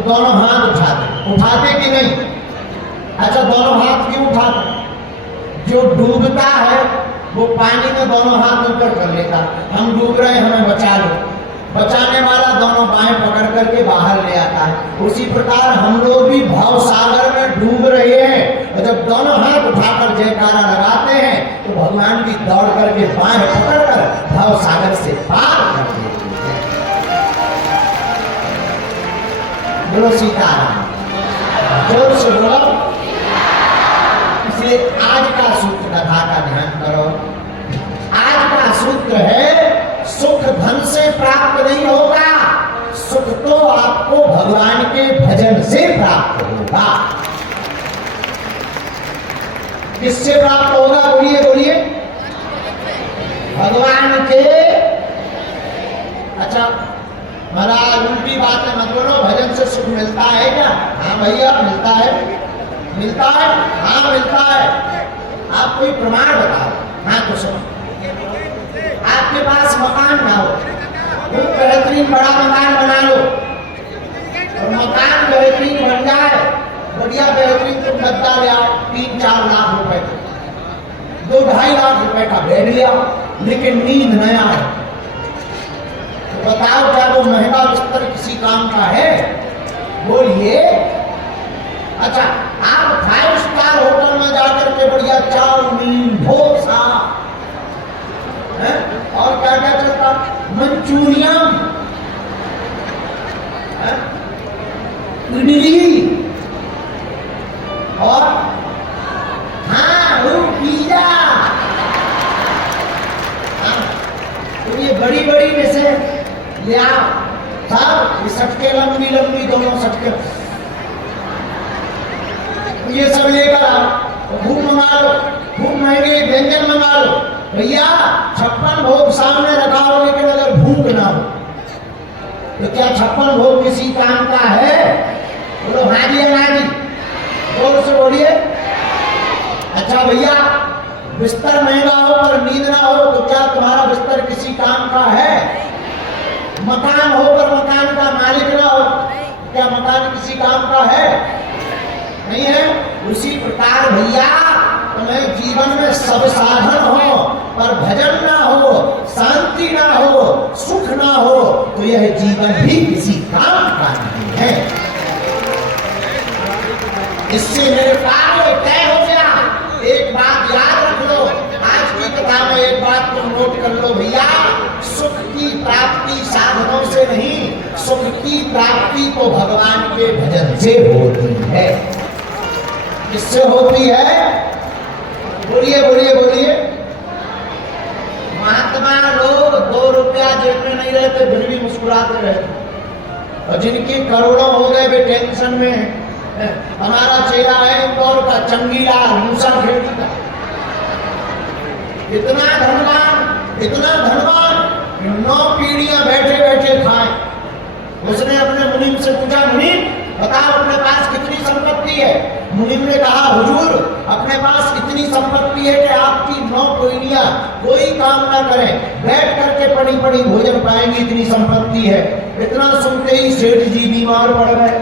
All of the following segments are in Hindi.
तो दोनों हाथ उठाते कि नहीं? अच्छा, दोनों हाथ क्यों उठाते? जो डूबता है वो पानी में दोनों हाथ ऊपर कर लेता, हम डूब रहे हमें बचा लो, बचाने वाला दोनों बाहें पकड़ करके बाहर ले आता है। उसी प्रकार हम लोग भी भव सागर में डूब रहे हैं, और जब दोनों हाथ उठाकर जयकारा लगाते हैं तो भगवान भी दौड़ करके बाहें पकड़कर भव सागर से पार कर देते हैं। बोलो सीताराम, जोर से बोलो। इसलिए आज का सूत्र कथा का ध्यान करो। आज का सूत्र है, सुख धन से प्राप्त नहीं होगा, सुख तो आपको भगवान के भजन से प्राप्त होगा। किससे प्राप्त होगा? बोलिए बोलिए। भगवान के। अच्छा महाराज, उल्टी बात है मत बोलो। भजन से सुख मिलता है क्या? हाँ भैया मिलता है। मिलता है? हाँ मिलता है। आप कोई प्रमाण बताओ। हाँ तो सुनो, आपके पास मकान ना हो, वो बेहतरीन बड़ा मकान बना लो, और मकान बेहतरीन बन जाए, बढ़िया बेहतरीन तुम गद्दा ले आओ, 3-4 लाख रुपए का, 2-2.5 लाख रुपए का बेड ले आओ, लेकिन नींद न आए, तो बताओ क्या वो महंगा बिस्तर किसी काम का है? बोलिए। अच्छा, आप 5 स्टार होटल में जाकर के बढ़िया चाउमीन, डोसा और क्या क्या चलता, मंचूरियन, इडली, और हाँ वो पिज्जा, तो ये बड़ी बड़ी में से ले आओ सब, ये सटके लंबी लंबी दोनों सटके, ये सब लेकर आओ, भूख मंगा लो, भूख महंगे व्यंजन मंगा लो। भैया 56 भोग सामने रखा हो, लेकिन अगर भूख ना हो तो क्या 56 भोग किसी काम का है? बोलो हाँ जी हाँ जी, जोर से बोलिए। अच्छा भैया, बिस्तर महंगा हो पर नींद ना हो तो क्या तुम्हारा बिस्तर किसी काम का है? मकान हो पर मकान का मालिक ना हो, क्या मकान किसी काम का है? नहीं है। उसी प्रकार भैया, तुम्हें जीवन में सब साधन हो पर भजन ना हो, शांति ना हो, सुख ना हो, तो यह जीवन भी किसी काम का नहीं है। इससे मेरे पार तय हो गया। एक बात याद रख लो, आज की कथा में एक बात तुम नोट कर लो भैया, सुख की प्राप्ति साधनों से नहीं, सुख की प्राप्ति तो भगवान के भजन से होती है। किससे होती है? बोलिए बोलिए बोलिए। महात्मा लोग 2 रुपया जेब में नहीं रहते फिर भी मुस्कुराते रहते, और जिनके करोड़ों हो गए वे टेंशन में है। हमारा चेहरा है इंदौर का, चंगीला मूसा खेती का, इतना धनवान 9 पीढ़ियां बैठे बैठे खाए। उसने अपने मुनीम से पूछा, मुनीम बताओ अपने पास कितनी संपत्ति है? मुनीम ने कहा, हुजूर अपने पास इतनी संपत्ति है कि आपकी 9 पीढ़ियां कोई काम ना करें, बैठ करके पड़ी पड़ी भोजन पाएंगी, इतनी संपत्ति है। इतना सुनते ही सेठ जी बीमार पड़ गए।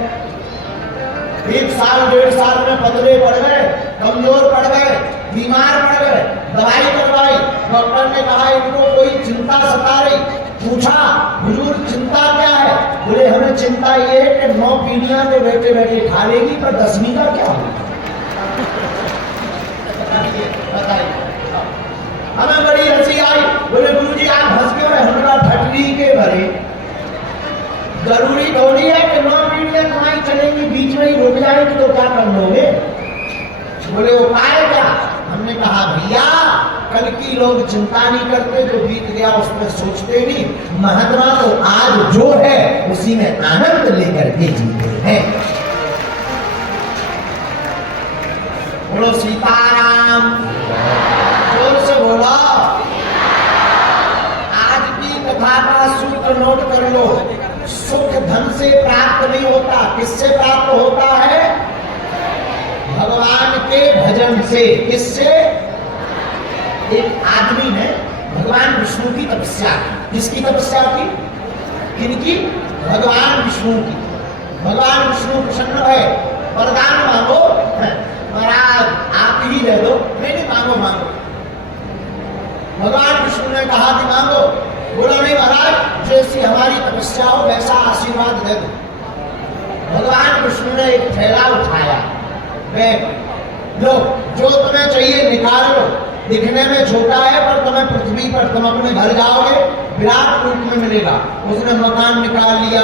1 साल 1.5 साल में पतले पड़ गए, कमजोर पड़ गए, बीमार पड़ गए। दवाई करवाई, डॉक्टर ने कहा इनको कोई चिंता सता रही। पूछा, हुजूर चिंता क्या है? बोले हमें चिंता ये है कि 9 पीढ़ियां के बैठे बैठे खा लेगी, पर 10वीं का क्या होगा? बताइए। हमें बड़ी हंसी आई। बोले गुरुजी आप हंस क्यों रहे? हमरा ठटनी के भरे, जरूरी थोड़ी है कि 9 पीढ़ियां तुम्हारी चलेंगी, बीच में ही रुक जाएंगी तो क्या कर लोगे? बोले उपाय क्या? हमने कहा भैया, कल की लोग चिंता नहीं करते, जो बीत गया उसमें सोचते नहीं। महात्मा तो आज जो है उसी में आनंद लेकर के जीते हैं। बोलो सीताराम, जोर से बोलो। आज की कथा का सूत्र नोट कर लो। सुख धन से प्राप्त नहीं होता, किससे प्राप्त होता है? भगवान के भजन से। किससे? एक आदमी ने भगवान विष्णु की तपस्या की। किसकी तपस्या की? किनकी? भगवान विष्णु की। भगवान विष्णु प्रसन्न भय, वरदान मांगो। महाराज आप ही दे दो। नहीं मांगो मांगो। भगवान विष्णु ने कहा कि मांगो। बोला नहीं महाराज, जैसी हमारी तपस्या हो वैसा आशीर्वाद दे दो। भगवान विष्णु ने एक थैला उठाया, लो जो तुम्हें चाहिए निकाल लो। दिखने में छोटा है पर तुम्हें पृथ्वी पर तुम अपने घर जाओगे विराट रूप में मिलेगा। उसने मकान निकाल लिया,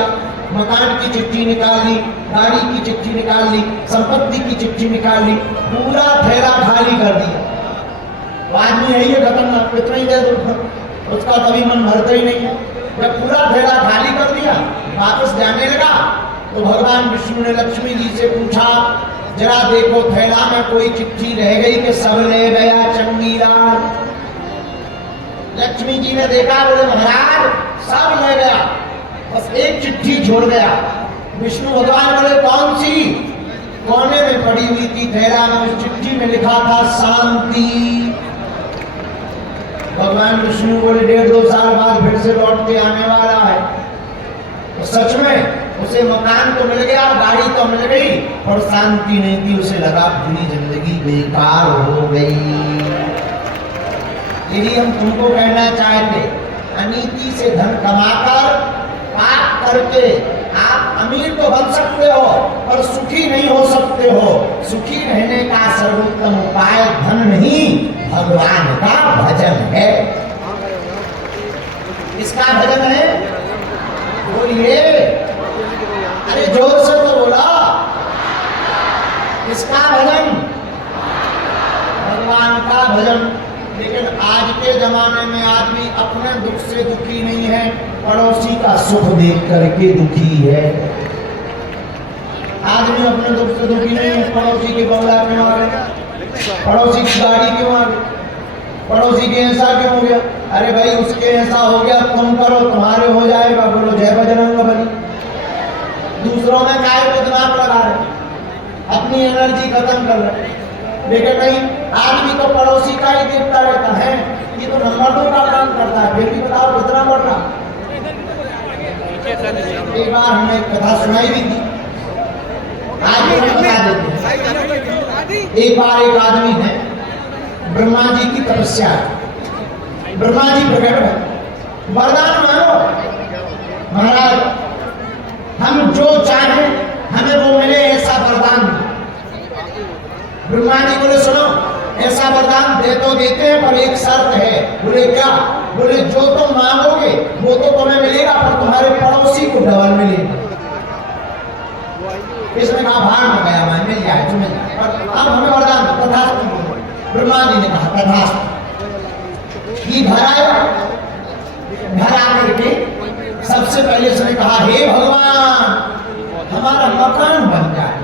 मकान की चिट्ठी निकाल ली, गाड़ी की चिट्ठी निकाल ली, संपत्ति की चिट्ठी निकाल ली, पूरा थैला खाली कर दिया। आदमी है ये खतरनाक, इतना ही दे दो, उसका कभी मन भरता ही नहीं है। जब पूरा थैला खाली कर दिया, वापस जाने लगा तो भगवान विष्णु ने लक्ष्मी जी से पूछा, जरा देखो थैला में कोई चिट्ठी रह गई कि सब ले गया चंगीलाल। लक्ष्मी जी ने देखा, बोले महाराज सब ले गया, बस एक चिट्ठी छोड़ गया। विष्णु भगवान बोले कौन सी? कोने में पड़ी हुई थी थैला में, उस चिट्ठी में लिखा था शांति। भगवान विष्णु बोले 1.5-2 साल बाद फिर से लौट के आने वाला है। तो सच में उसे मकान तो मिल गया, गाड़ी तो मिल गई, पर शांति नहीं थी। उसे लगा पूरी जिंदगी बेकार हो गई। यही हम तुमको कहना चाहते, अनीति से धन कमाकर पाप करके आप अमीर तो बन सकते हो पर सुखी नहीं हो सकते हो। सुखी रहने का सर्वोत्तम उपाय धन नहीं, भगवान का भजन है। इसका भजन है, बोलिए, अरे जोर से तो बोला। इसका भजन, भगवान का भजन। लेकिन आज के जमाने में आदमी अपने दुख से दुखी नहीं है, पड़ोसी का सुख देख करके दुखी है। आदमी अपने दुख से दुखी नहीं है, पड़ोसी की बंगला क्यों आ गया, पड़ोसी की गाड़ी क्यों आ गई, पड़ोसी के ऐसा क्यों हो गया। अरे भाई उसके ऐसा हो गया, तुम करो तुम्हारे हो जाएगा। बोलो जय बजरंग बली। दूसरों में काय को दिमाग लगा रहे, अपनी एनर्जी खत्म कर रहे। लेकिन नहीं, आदमी तो पड़ोसी का ही देखता रहता है, ये तो नंबर 2 का काम करता है, फिर भी बताओ कितना बढ़ रहा। एक बार हमने कथा सुनाई भी थी, आज भी हम बता देते हैं। एक बार एक आदमी है, ब्रह्मा जी की तपस्या, ब्रह्मा जी प्रकट है, वरदान मांगो महाराज हम जो चाहें हमें वो मिले, ऐसा वरदान। ब्रह्मा जी बोले सुनो, ऐसा वरदान दे तो देते हैं पर एक शर्त है। बोले क्या? बोले जो तुम मांगोगे वो तो तुम्हें मिलेगा पर तुम्हारे पड़ोसी को डबल मिलेगा। इसने कहा भाड़ में गया, मैं मिल जाए तो मिल जाए, पर अब हमें वरदान तथास्तु। ब्रह्मा जी ने कहा तथास्तु। ये घर आया, घर आकर के सबसे पहले उसने कहा हे भगवान हमारा मकान बन जाए।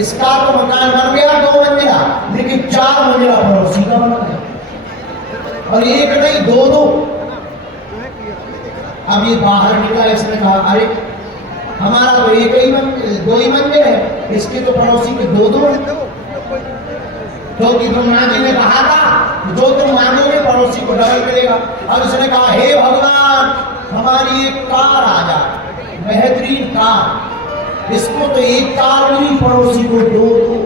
इसका तो मकान बन गया 2 मंजिला, लेकिन 4 मंजिला पड़ोसी का बन गया, और एक नहीं 2-2। अब ये बाहर निकला, इसने कहा अरे हमारा तो एक ही 2 ही मंजिल है, इसके तो पड़ोसी के 2-2 हैं। क्योंकि ब्रह्मा जी ने कहा था जो तुम मांगोगे पड़ोसी को डबल मिलेगा। अब उसने कहा हे भगवान हमारी एक कार आ जाए, बेहतरीन कार, इसको तो एक कार नहीं पड़ोसी को 2-2।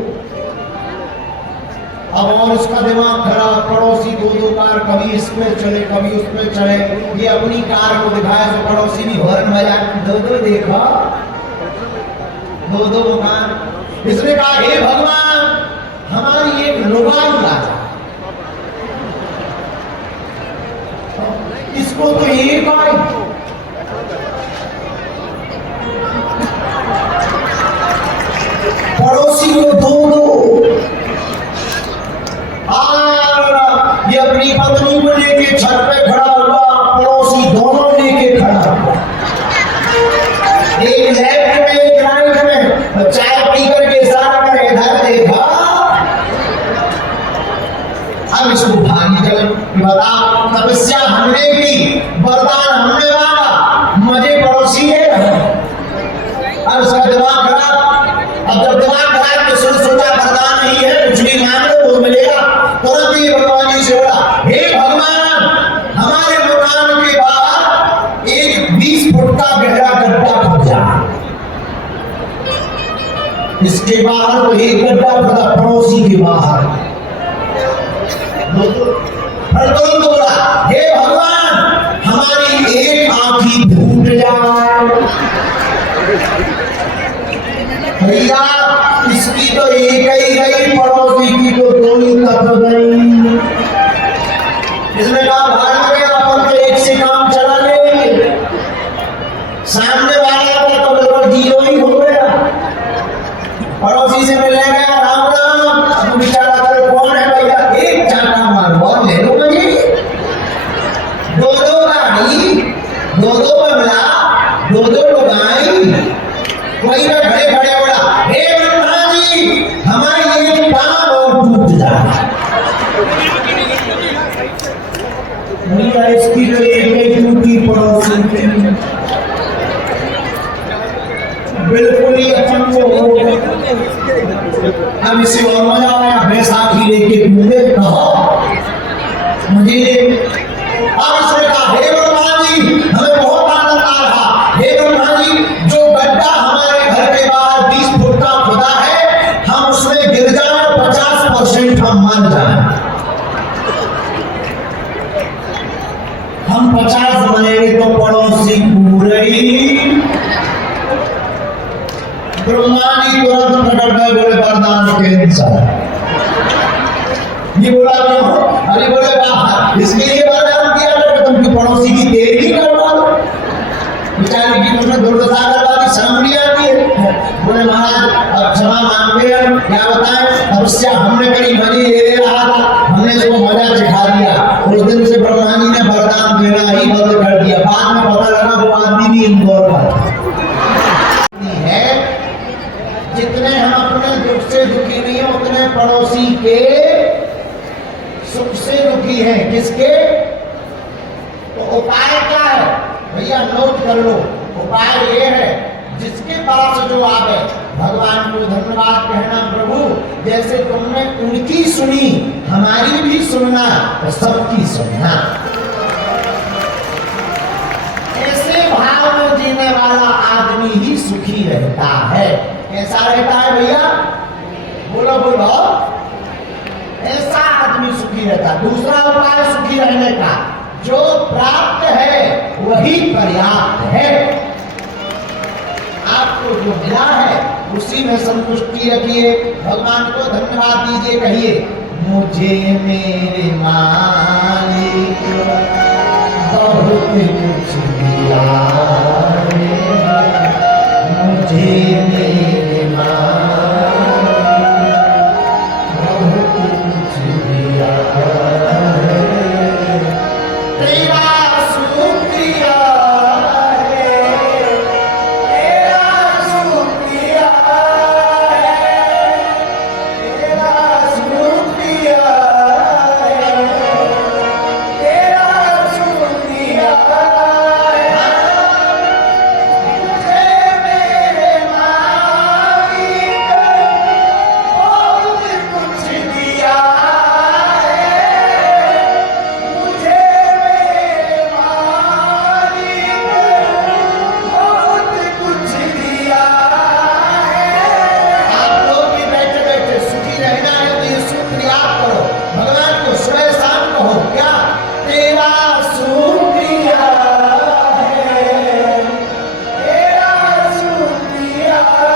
अब और उसका दिमाग खराब, पड़ोसी 2-2 कार, कभी इसमें चले कभी उसमें चले। ये अपनी कार को दिखाया तो पड़ोसी भी हॉर्न बजा 2-2 देखा, 2-2 मकान। इसने कहा हे भगवान हमारी एक लुगाई आ जाए, इसको तो एक आई, पड़ोसी को 2-2। और ये अपनी पत्नी को लेके छत पे खड़ा हुआ, पड़ोसी दोनों लेके खड़ा हुआ, एक लेफ्ट में एक राइट में। चाय पी करके इशारा करे इधर देखा। अब इसको भागी चले, बताओ तपस्या हमने की, वरदान हमने मांगा, मजे पड़ोसी है। अब उसका दिमाग खराब। अब जब दिमाग खराब तो सोचा वरदान नहीं है, कुछ भी मांग लो वो मिलेगा। तुरंत ही भगवान जी से बोला हे भगवान हमारे मकान के बाहर एक 20 फुट का गहरा गड्ढा खोद जा। इसके बाहर तो एक गड्ढा पड़ा पड़ोसी के बाहर। तो बोला, हे भगवान हमारी एक आंखी फूट जाए। भैया इसकी तो एक ही गई, पड़ोसी की तो दोनों तब गई। इसने कहा भाग गया, अपन तो एक से काम चला लेंगे। सामने वाला का तो बिल्कुल जीरो ही हो गया। पड़ोसी से मिलने गया, राम राम। अब बेचारा तो कौन है भैया, एक चाटा मार बहुत ले लो मुझे। दो दो गाड़ी, दो दो बंगला, दो दो लुगाई। वही में खड़े खड़े बोला, हे ब्रह्मा जी हमारी एक टांग और टूट जाए। भैया इसकी तो एक टूटी पड़ोसी बिल्कुल ही अचंभव हो गया। अब इसे और मजा आया, बैसाखी लेके मुझे कहा मुझे। अब इसने कहा, हे ब्रह्मा जी हमें बहुत आनंद आ रहा। हे ब्रह्मा जी जो गड्ढा हमारे घर के बाहर 20 फुट का खुदा है, हम उसमें गिर जाए 50% हम मर जाए। हम 50 मरेंगे तो पड़ोसी पूरे ही। ब्रह्मा जी तुरंत प्रकट गए, बोले वरदान कैंसर। ये बोला क्यों? अरे बोले बाहर इसके लिए वरदान दिया तो तुमकी पड़ोसी की तेरी करवा दो। बेचारे की तुमने दुर्दशा करवा दी, शर्म नहीं आती है। बोले महाराज अब क्षमा मांगते हैं, क्या बताएं तपस्या हमने करी बनी ले रहा था, हमने इसको मजा सिखा दिया। उस दिन से ब्रह्मा जी ने वरदान देना ही बंद कर दिया। बाद में पता लगा वो आदमी भी इंदौर का है। जितने हम अपने दुख से दुखी नहीं है, उतने पड़ोसी के सुख से दुखी है। किसके? तो उपाय क्या है भैया, नोट कर लो। उपाय ये है, जिसके पास जो आवे भगवान को धन्यवाद कहना, प्रभु जैसे तुमने उनकी सुनी हमारी भी सुनना और सबकी सुनना। ऐसे भाव में जीने वाला आदमी ही सुखी रहता है। कैसा रहता है भैया? बोलो बोलो। ऐसा आदमी सुखी रहता। दूसरा उपाय सुखी रहने का, जो प्राप्त है वही पर्याप्त है। आपको जो मिला है उसी में संतुष्टि रखिए, भगवान को धन्यवाद दीजिए। कहिए, मुझे मेरे मालिक बहुत कुछ दिया, मुझे मेरे मालिक बहुत कुछ दिया है। तेरा शुक्रिया है, तेरा शुक्रिया है, तेरा शुक्रिया है, तेरा शुक्रिया है। मुझे मेरे मालिक बहुत कुछ दिया है, मुझे मेरे मालिक बहुत कुछ दिया है। आप लोग भी बैठे बैठे सुखी रहना है तो ये शुक्रिया करो, भगवान को सुबह शाम कहो। क्या? तेरा शुक्रिया है, तेरा शुक्रिया है,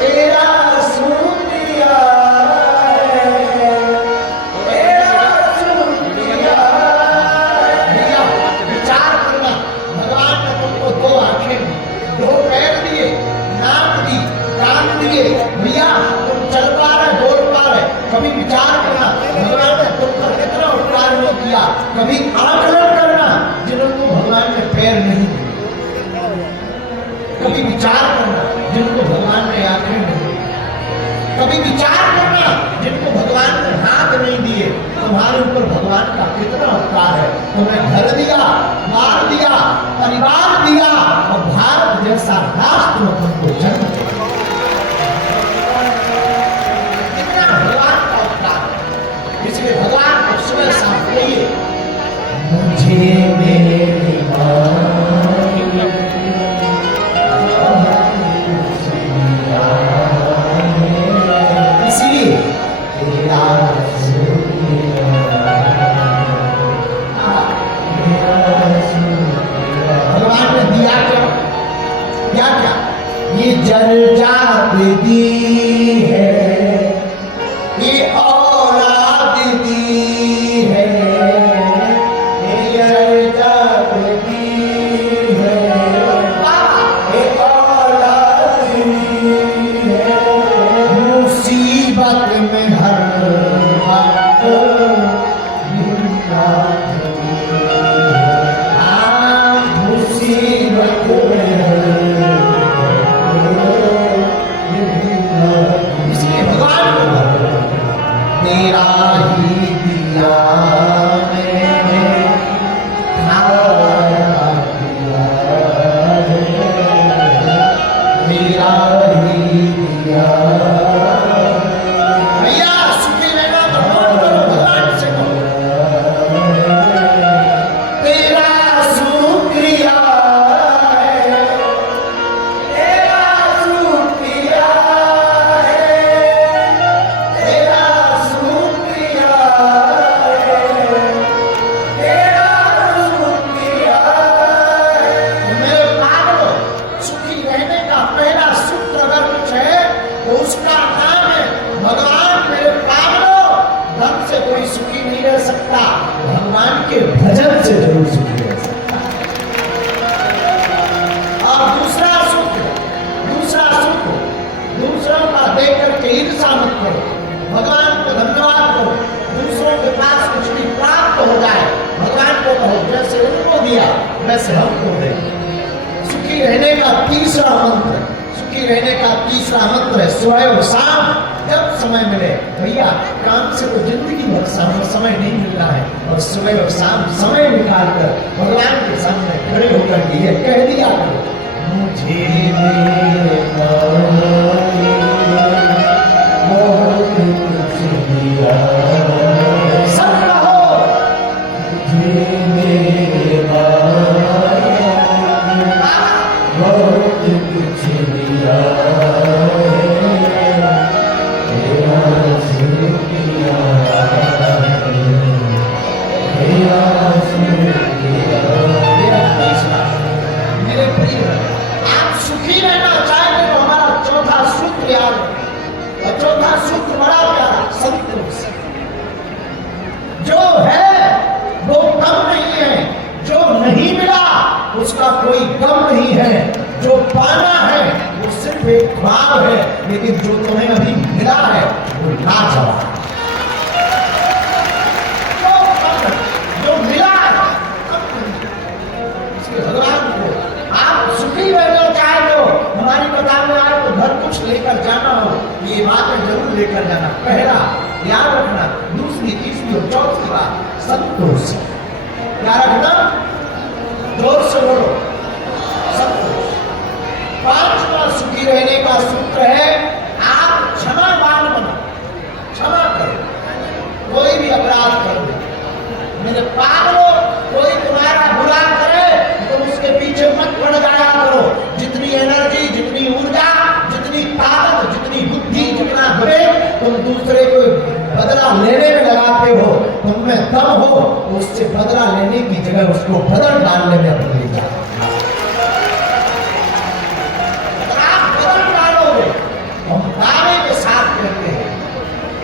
तेरा शुक्रिया है, तेरा शुक्रिया है। भैया विचार करना, भगवान ने तुमको दो आंखें दी, दो पैर दिए, नाक दी, कान दिए। भैया तुम चल पा रहे, बोल पा रहे। कभी विचार करना भगवान ने तुम पर कितना उपकार नहीं किया। कभी आकलन करना जिनको भगवान ने पैर नहीं दिए। कभी विचार करना जिनको भगवान ने आंखें नहीं दी। कभी विचार करना जिनको भगवान ने हाथ नहीं दिए। तुम्हारे ऊपर भगवान का कितना उपकार है। तुम्हें घर दिया, बार दिया, परिवार दिया और भारत जैसा राष्ट्र में तुमको जन्म दिया। कितना भगवान का उपकार है। इसलिए भगवान को सुबह शाम कहिए, मुझे मेरे मालिक बहुत कुछ क्या क्या? ये जल जात दी है, ये औलाद दी है, ये जल जात दी है, ये औलाद दी है, मुसीबत में हर वक्त मिलता है, मुसीबत में तेरा ही दिया मैंने खाया पिया है, तेरा ही दिया। भैया सुखी रहना तो नोट करो, भगवान से कहो तेरा शुक्रिया है, तेरा शुक्रिया सुखी नहीं रह सकता, भगवान के भजन से जरूर सुखी रह सकता। और दूसरा सुख दूसरों का देख करके ईर्षा मत करो, भगवान को धन्यवाद करो। दूसरों के पास कुछ भी प्राप्त हो जाए, भगवान को कहो जैसे उनको दिया वैसे हमको दे। सुखी रहने का तीसरा मंत्र है सुबह और शाम जब समय मिले। भैया काम से तो जिंदगी भर समय नहीं मिल रहा है, और सुबह और शाम समय निकाल कर भगवान के सामने खड़े होकर ये कह दिया मुझे सब कहो मेरे प्रिय, आप सुखी रहना चाहते तो हमारा चौथा सूत्र याद, और चौथा सूत्र बड़ा प्यारा, संतोष। जो है वो कम नहीं है, जो नहीं मिला उसका कोई गम नहीं है, जो पाना है वो सिर्फ एक ख्वाब है, लेकिन जो तुम्हें अभी मिला है वो लाजवाब। जो मिला है भगवान को आप सुखी रहना चाहे तो हमारी किताब में आए तो घर कुछ लेकर जाना हो, ये बातें जरूर लेकर जाना। पहला याद रखना, दूसरी तीसरी और चौथी बात संतोष। क्या रखना? जोर से बोलो, संतोष। पांचवा सुखी रहने का सूत्र है आप क्षमावान बनो, क्षमा करो। कोई भी अपराध कर दो, मेरे पागलों, कोई तुम्हारा बुरा करे तुम उसके पीछे मत पड़ जाया करो। जितनी एनर्जी, जितनी ऊर्जा, जितनी ताकत, जितनी बुद्धि, जितना विवेक तुम दूसरे को बदला लेने में लगाते हो, तुम में दम हो तो उससे बदला लेने की जगह उसको बदल डालने में अपने लिए जाओ। अगर आप बदल डालोगे तो हम दावे के साथ कहते हैं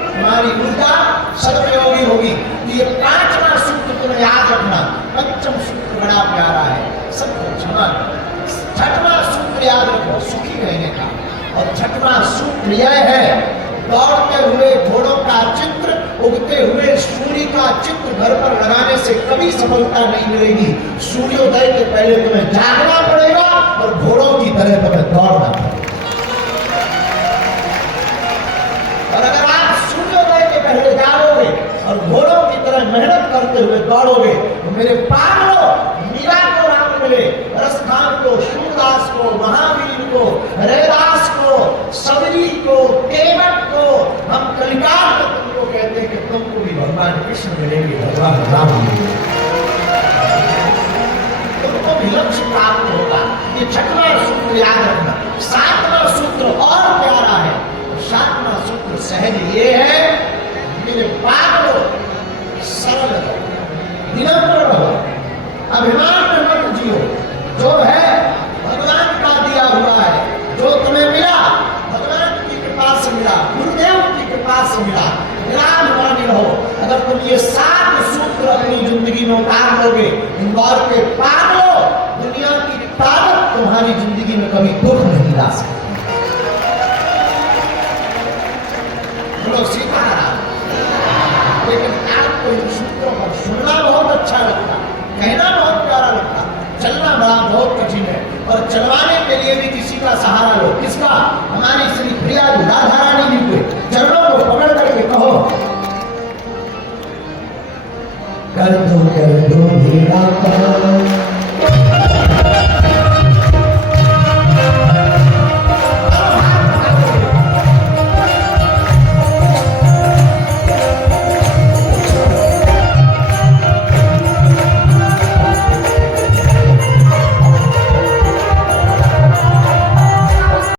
तुम्हारी ऊर्जा सदुपयोगी होगी। ये पांचवा सूत्र तुम्हें याद रखना। पंचम सूत्र बड़ा प्यारा है, सबको क्षमा। छठवां सूत्र याद रखो सुखी रहने का, और छठवां सूत्र यह है दौड़ते हुए घोड़ों का चित्र, उगते हुए सूर्य का चित्र घर पर लगाने से कभी सफलता नहीं मिलेगी। सूर्योदय के पहले तुम्हें जागना पड़ेगा और घोड़ों की तरह तुम्हें दौड़ना पड़ेगा। और अगर आप सूर्योदय के पहले जागोगे और घोड़ों की तरह मेहनत करते हुए दौड़ोगे तो मेरे पागलों, मीरा को राम मिले, रसखान को, सूरदास को, महावीर को, रैदास को, सबरी को, केवट को, हम कलिकाल को तुमको कहते हैं कि तुमको भी भगवान कृष्ण मिलेंगे, भगवान राम मिलेंगे, तुमको भी लक्ष्य प्राप्त होगा। ये छठवां सूत्र याद रखना। सातवां सूत्र और प्यारा है, सातवां सूत्र सहज ये है मेरे पागलों, सरल रहो, विनम्र रहो, अभिमान में मत जियो। जो है भगवान का दिया हुआ हमारी जिंदगी में कभी दुख नहीं ला सकते। बोलो सीताराम। लेकिन आपको इन सूत्रों पर सुनना बहुत अच्छा लगता, कहना बहुत प्यारा लगता, चलना बड़ा बहुत कठिन है। और चलवाने के लिए भी किसी का सहारा लो। किसका? हमारी श्री प्रिया राधा रानी जी के चरणों को पकड़ करके कहो, कर दो मेरा काम,